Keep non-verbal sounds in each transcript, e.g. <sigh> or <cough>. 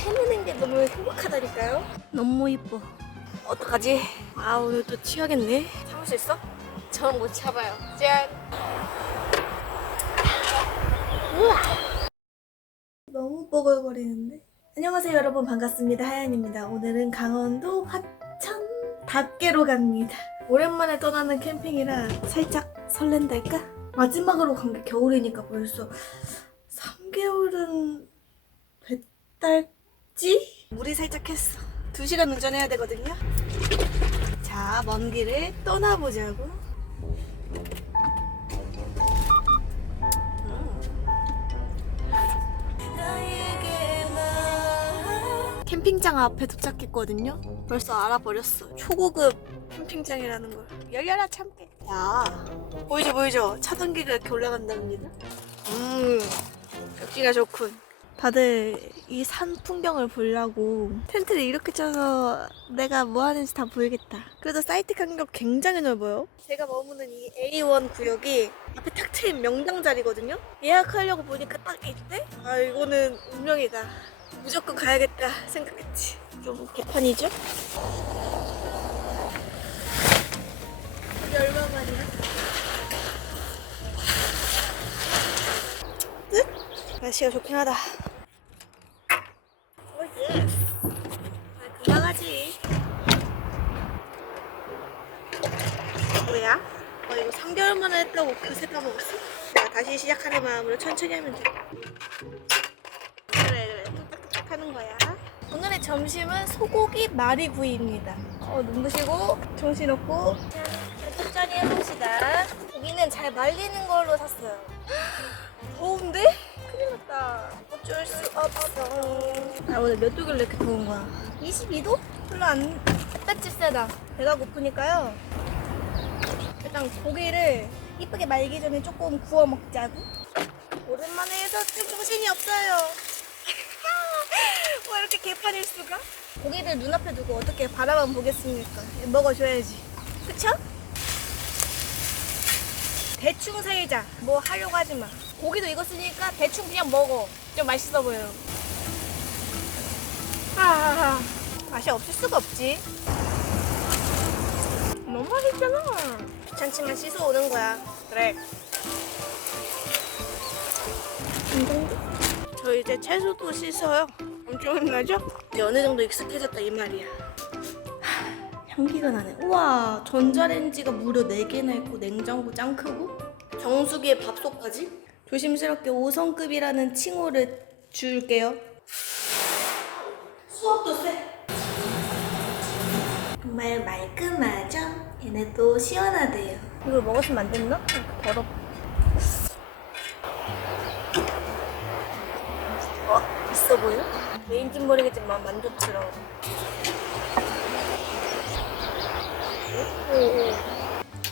헤매는 게 너무 행복하다니까요. 너무 이뻐. 어떡하지? 아 오늘 또 취하겠네. 참을 수 있어? 저는 못 참아요. 짠. 우와. 너무 뽀글거리는데. 안녕하세요 여러분 반갑습니다 하연입니다. 오늘은 강원도 화천 닭계로 갑니다. 오랜만에 떠나는 캠핑이라 살짝 설렌달까? 마지막으로 간 게 겨울이니까 벌써 3개월은 됐달 지? 물이 살짝 했어. 2시간 운전해야 되거든요. 자, 먼 길을 떠나보자고. 캠핑장 앞에 도착했거든요. 벌써 알아버렸어. 초고급 캠핑장이라는 걸. 열려라 참깨. 야, 보이죠 보이죠? 차단기가 이렇게 올라간답니다. 음, 벽지가 좋군. 다들 이 산 풍경을 보려고 텐트를 이렇게 쳐서 내가 뭐 하는지 다 보이겠다. 그래도 사이트 간격 굉장히 넓어요. 제가 머무는 이 A1 구역이 앞에 탁 트인 명당 자리거든요. 예약하려고 보니까 딱 있대. 아 이거는 운명이다. 무조건 가야겠다 생각했지. 좀 개판이죠? 이게 얼마 만이야? 끝? 날씨가 좋긴 하다. 오예. 아, 금방 하지. 뭐야? 어, 이거 3개월 만에 했다고 그새 까먹었어? 내가 다시 시작하는 마음으로 천천히 하면 돼. 그래, 그래. 뚝딱뚝딱 하는 거야. 오늘의 점심은 소고기 마리구이입니다. 어, 눈부시고 정신없고 천천히 해봅시다. 고기는 잘 말리는 걸로 샀어요. <gasps> 더운데? 큰일 났다. 어쩔 수 없어. 아, 오늘 몇 도길래 이렇게 더운 거야? 22도? 별로 안, 햇볕이 세다. 배가 고프니까요. 일단 고기를 이쁘게 말기 전에 조금 구워 먹자고. 오랜만에 해서 좀 정신이 없어요. <laughs> 뭐 이렇게 개판일 수가? 고기를 눈앞에 두고 어떻게 바라만 보겠습니까? 먹어줘야지. 그쵸? 대충 살자. 뭐 하려고 하지 마. 고기도 익었으니까 대충 그냥 먹어. 좀 맛있어 보여요. 하하하. 맛이 없을 수가 없지. 너무 맛있잖아. 귀찮지만 씻어 오는 거야. 그래. 이제 채소도 씻어요. 엄청 혼나죠? 이제 어느 정도 익숙해졌다 이 말이야. 하, 향기가 나네. 우와, 전자레인지가 무려 4개나 있고 냉장고 짱 크고 정수기에 밥솥까지? 조심스럽게 5성급이라는 칭호를 줄게요. 수압도 세. 정말 말끔하죠? 얘네도 시원하대요. 이걸 먹었으면 안 됐나? 더럽. 어, 있어 보여? 왜인진 모르겠지만 만족스러워.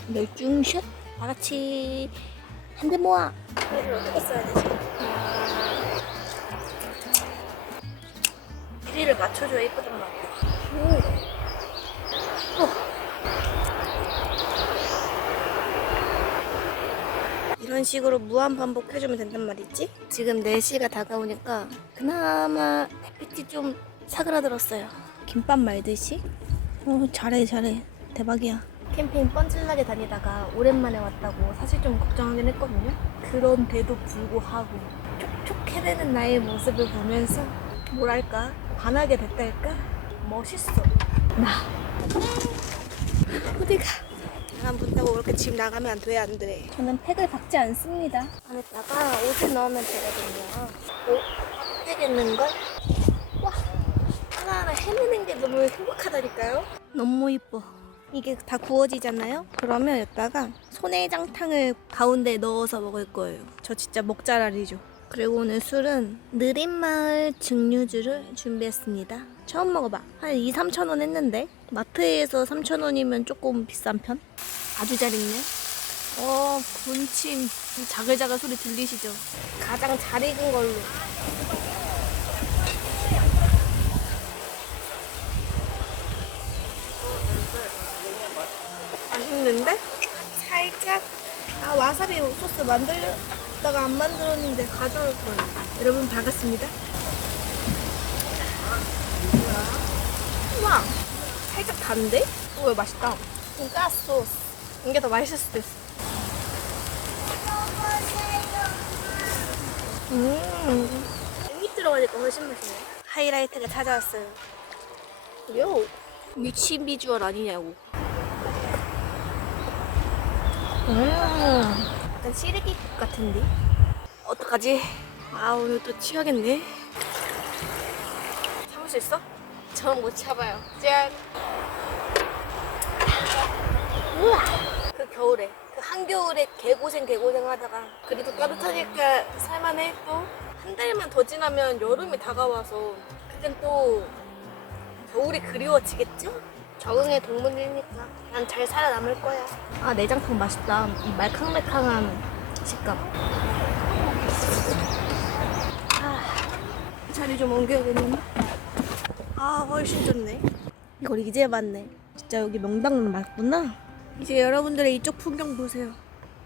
멸중샷? 다 같이 한 대 모아. 얘를 어떻게 써야 되지? 길이를 맞춰줘야 이쁘단 말이야. 식으로 무한 반복해주면 된단 말이지? 지금 4시가 다가오니까 그나마 햇빛이 좀 사그라들었어요. 김밥 말듯이? 어, 잘해, 잘해. 대박이야. 캠핑 뻔질나게 다니다가 오랜만에 왔다고 사실 좀 걱정하긴 했거든요. 그런데도 불구하고 촉촉 해내는 나의 모습을 보면서 뭐랄까 반하게 됐달까 멋있어. 나 어디가? 나만 붙다고 그렇게 집 나가면 안 돼, 안 돼. 저는 팩을 박지 않습니다. 안에다가 옷을 넣으면 되거든요. 오, 되겠는걸? 와, 하나하나 헤매는 게 너무 행복하다니까요? 너무 이뻐. 이게 다 구워지잖아요? 그러면 여기다가 소내장탕을 가운데 넣어서 먹을 거예요. 저 진짜 먹자랄이죠. 그리고 오늘 술은 느린마을 증류주를 준비했습니다. 처음 먹어봐. 한 2, 3천 원 했는데 마트에서 3천 원이면 조금 비싼 편? 아주 잘 익네. 어, 군침 자글자글 소리 들리시죠? 가장 잘 익은 걸로. 맛있는데? 살짝 아 와사비 소스 만들 다가 안 만들었는데 가져올 거예요. 여러분 반갑습니다. 우와 살짝 단데? 오 맛있다. 돈가스 소스. 이게 더 맛있을 수도 있어. 음. 깻잎 들어가니까? 훨씬 맛있네. 하이라이트가 찾아왔어요. 요 미친 비주얼 아니냐고. 음 약간 시래기 같은데 어떡하지? 아 오늘 또 취하겠네 참을 수 있어? 저는 못 참아요 짠 우와 그 겨울에 그 한겨울에 개고생 개고생 하다가 그래도 따뜻하니까 살만해 또 한 달만 더 지나면 여름이 다가와서 그땐 또 겨울이 그리워지겠죠? 적응의 동물이니까 난 잘 살아남을 거야. 아 내장탕 맛있다. 이 말캉말캉한 식감. 아, 자리 좀 옮겨야겠는데. 아 훨씬 좋네. 이걸 이제 봤네. 진짜 여기 명당은 맞구나. 이제 여러분들의 이쪽 풍경 보세요.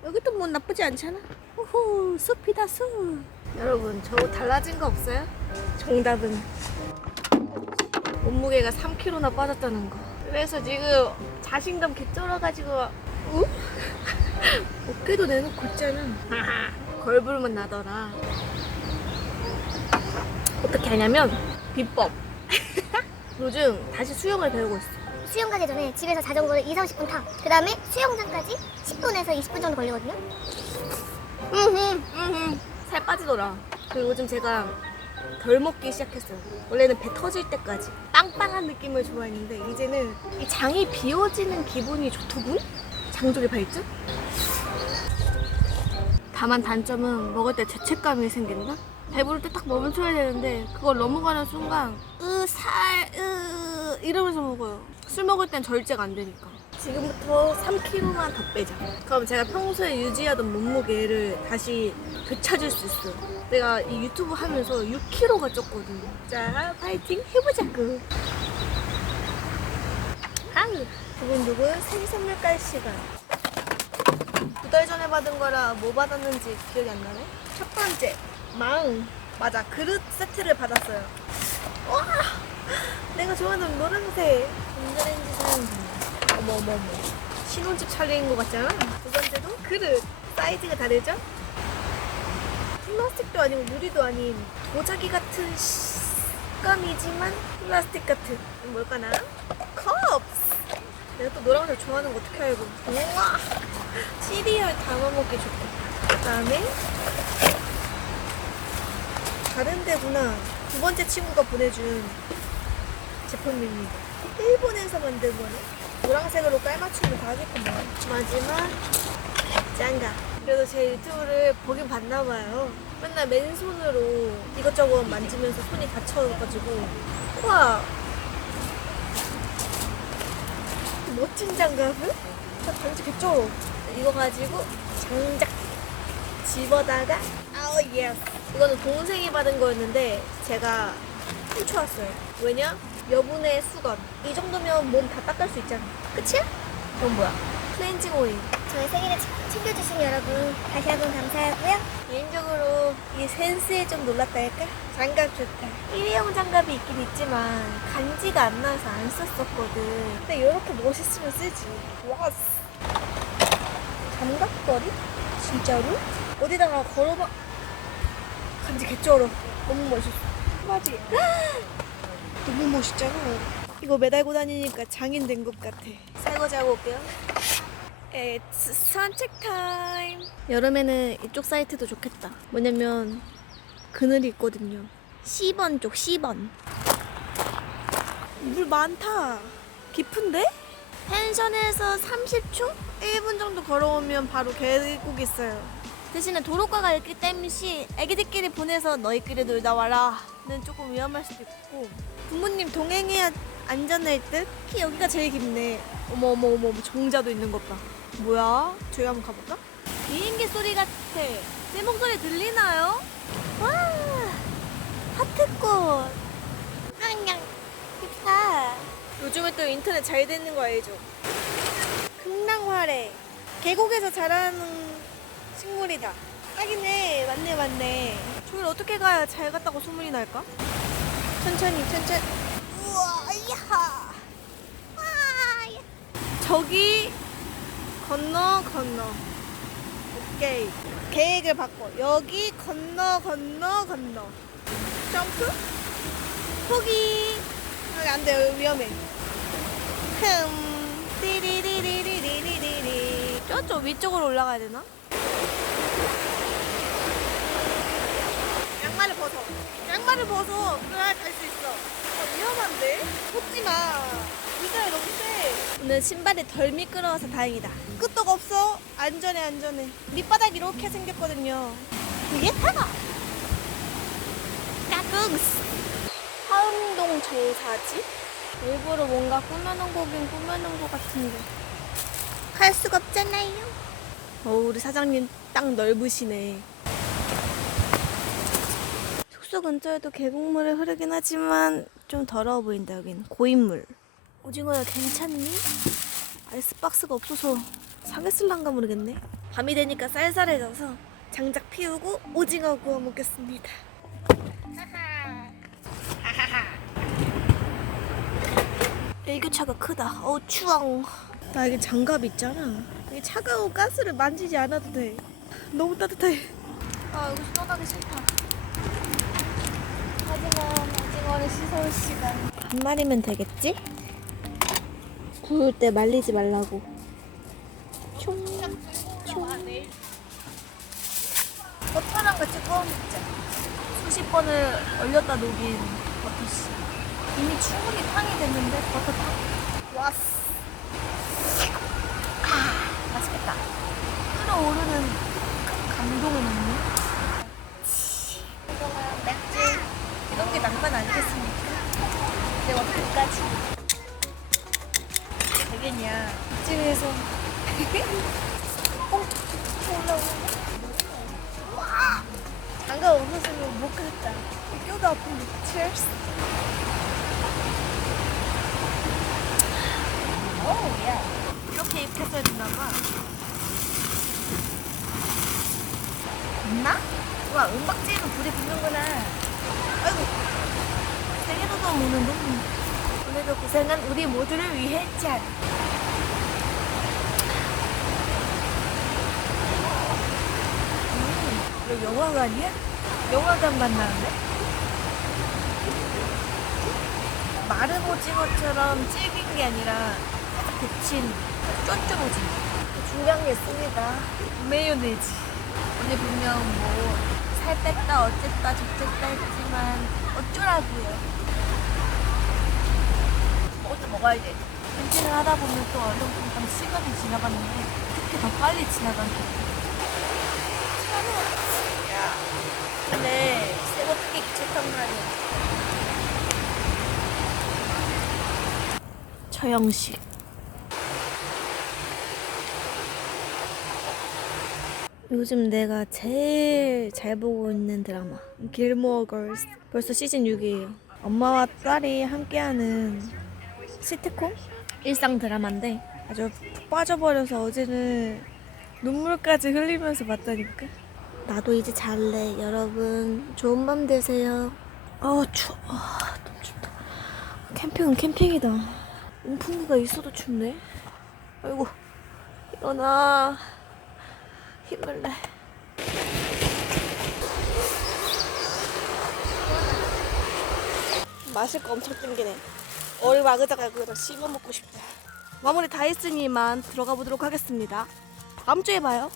여기도 뭐 나쁘지 않잖아. 우후 숲이다 숲. 여러분 저 달라진 거 없어요? 정답은 몸무게가 3kg나 빠졌다는 거 그래서 지금 자신감 개쩔어가지고 우? <laughs> 어깨도 내놓고 있잖아 <laughs> 걸불만 나더라 어떻게 하냐면 비법 <laughs> 요즘 다시 수영을 배우고 있어 수영 가기 전에 집에서 자전거를 2, 30분 타. 그 다음에 수영장까지 10분에서 20분 정도 걸리거든요. 음흠, 음흠. 살 빠지더라. 그리고 요즘 제가 덜 먹기 시작했어요. 원래는 배 터질 때까지 빵빵한 느낌을 좋아했는데 이제는 이 장이 비워지는 기분이 좋더군? 장족의 발전? 다만 단점은 먹을 때 죄책감이 생긴다? 배부를 때 딱 멈춰야 되는데 그걸 넘어가는 순간 으 살 으 이러면서 먹어요. 술 먹을 땐 절제가 안 되니까. 지금부터 3kg만 더 빼자. 그럼 제가 평소에 유지하던 몸무게를 다시 되찾을 수 있어. 내가 이 유튜브 하면서 6kg가 쪘거든. 자, 파이팅 해보자구. 아우. 두근두근 생선물 깔 시간. 두 달 전에 받은 거라 뭐 받았는지 기억이 안 나네. 첫 번째, 망. 맞아, 그릇 세트를 받았어요. 와! 내가 좋아하는 노란색 전자레인지 사용기. 어머 어머 어머. 신혼집 차려인 것 같잖아. 두 번째도 그릇. 사이즈가 다르죠? 플라스틱도 아니고 유리도 아닌 도자기 같은 식감이지만 플라스틱 같은 뭘까나? 컵스. 내가 또 노란색 좋아하는 거 어떻게 알고? 우와. 시리얼 담아 먹기 좋겠다. 그 다음에 다른 데구나. 두 번째 친구가 보내준 제품입니다. 일본에서 만든 거네. 노란색으로 깔맞춤을 다 하겠구만. 마지막 짱가. 그래도 제 유튜브를 보긴 봤나 봐요. 맨날 맨손으로 이것저것 만지면서 손이 다쳐가지고 우와 멋진 장갑을? 저 단지 개쩔어. 이거 가지고 장작 집어다가 아우 예스. 이거는 동생이 받은 거였는데 제가 훔쳐왔어요. 왜냐? 여분의 수건. 이 정도면 몸 다 닦을 수 있잖아. 끝이야? 그건 뭐야? 클렌징 오일. 저의 생일을 참 챙겨주신 여러분 다시 한번 감사하고요. 개인적으로 이 센스에 좀 놀랐달까? 장갑 좋다. 일회용 장갑이 있긴 있지만 간지가 안 나서 안 썼었거든. 근데 이렇게 멋있으면 쓰지. 와스. 장갑걸이? 진짜로? 어디다가 걸어봐. 간지 개쩔어. 너무 멋있어. 맞지? 너무 멋있잖아. 이거 매달고 다니니까 장인 된 것 같아. 새거 자고 올게요. It's 산책 타임. 여름에는 이쪽 사이트도 좋겠다. 뭐냐면 그늘이 있거든요. 10번 쪽 10번. 물 많다. 깊은데? 펜션에서 30초? 1분 정도 걸어오면 바로 계곡 있어요. 대신에 도로가가 있기 때문에 애기들끼리 보내서 너희끼리 놀다 와라는 조금 위험할 수도 있고 부모님 동행해야 안전할 듯? 특히 여기가 제일 깊네. 어머 어머 어머 어머, 정자도 있는 것 봐. 뭐야? 저기 한번 가볼까? 비행기 소리 같아. 제 목소리 들리나요? 와 하트꽃. 안녕. 좋다. 요즘에 또 인터넷 잘 되는 거 알죠? 금낭화래. 계곡에서 자라는 식물이다. 딱이네. 맞네 맞네. 저길 어떻게 가야 잘 갔다고 소문이 날까? 천천히 천천히. 우와 이야. 저기 건너 건너. 오케이. 계획을 바꿔. 여기 건너 건너 건너. 점프? 포기. 여기 안돼. 여기 위험해. 흠. 띠리리리리리리리. 저쪽 위쪽으로 올라가야 되나? 양말을 벗어. 양말을 벗어. 그래야 갈 수 있어. 아, 위험한데? 벗지 마. 의자에 너무 세. 오늘 신발이 덜 미끄러워서 다행이다. 끄떡 없어? 안전해 안전해. 밑바닥 이렇게 생겼거든요. 이게 타가 까꿍스. 하음동 정사지? 일부러 뭔가 꾸며놓은 거긴 꾸며놓은 것 같은데. 갈 수가 없잖아요. 어 우리 사장님 땅 넓으시네 숙소 근처에도 계곡물이 흐르긴 하지만 좀 더러워 보인다 여긴. 고인물. 오징어야 괜찮니? 아이스박스가 없어서 사겠을란가 모르겠네. 밤이 되니까 쌀쌀해져서 장작 피우고 오징어 구워 먹겠습니다. <laughs> 일교차가 크다. 어우 추워 나 여기 장갑 있잖아. 여기 차가운 가스를 만지지 않아도 돼. 너무 따뜻해. 아 여기서 떠나기 싫다 오징어를 씻어올 시간. 반말이면 되겠지? 구울 때 말리지 말라고. 총, 총. 버터랑 같이 구워 먹자. 수십 번을 얼렸다 녹인 버터씨. 이미 충분히 탕이 됐는데 버터 탕. 왔어 아, 맛있겠다. 끓어오르는 큰 감동을 먹네 이거는 맥주 이런 게 낭만 아니겠습니까? 근데 어떡하지? 되겠냐 이쯤에서 <laughs> 어? 저 올라오는데? 와! 장갑 없었으면 못 그랬다 뼈도 아픈데 Cheers 오, 야. 이렇게 입혔어야 되나봐 있나? 와 은박지에도 불이 붙는구나 생일로도 먹는 너무 오늘도 고생한 우리 모두를 위해 짠. 음, 영화관이야? 영화관 만나는데? 마른 오징어처럼 질긴 게 아니라 살짝 데친 쫀쫀 오징어 중요한 게 있습니다. 메요네즈 오늘 분명 뭐 살 뺐다 어쨌다 저쨌다 했지만 어쩌라고요? 때 먹어야 돼. 캠핑을 하다 보면 또 얼렁뚱땅 시간이 지나갔는데 특히 더 빨리 지나간 게 근데 새거 크게 귀찮단 말이야. 처형식 요즘 내가 제일 잘 보고 있는 드라마 길모어 걸스 벌써 시즌 6이에요. 엄마와 딸이 함께하는 시트콤? 일상 드라마인데 아주 푹 빠져버려서 어제는 눈물까지 흘리면서 봤다니까. 나도 이제 잘래. 여러분 좋은 밤 되세요. 아 추워. 아, 너무 춥다. 캠핑은 캠핑이다. 온풍기가 있어도 춥네. 아이고 일어나 힘을 내. 마실 거 엄청 땡기네. 어리 마그다가 그거 씹어 먹고 싶다. 마무리 다 했으니만 들어가 보도록 하겠습니다. 다음 주에 봐요.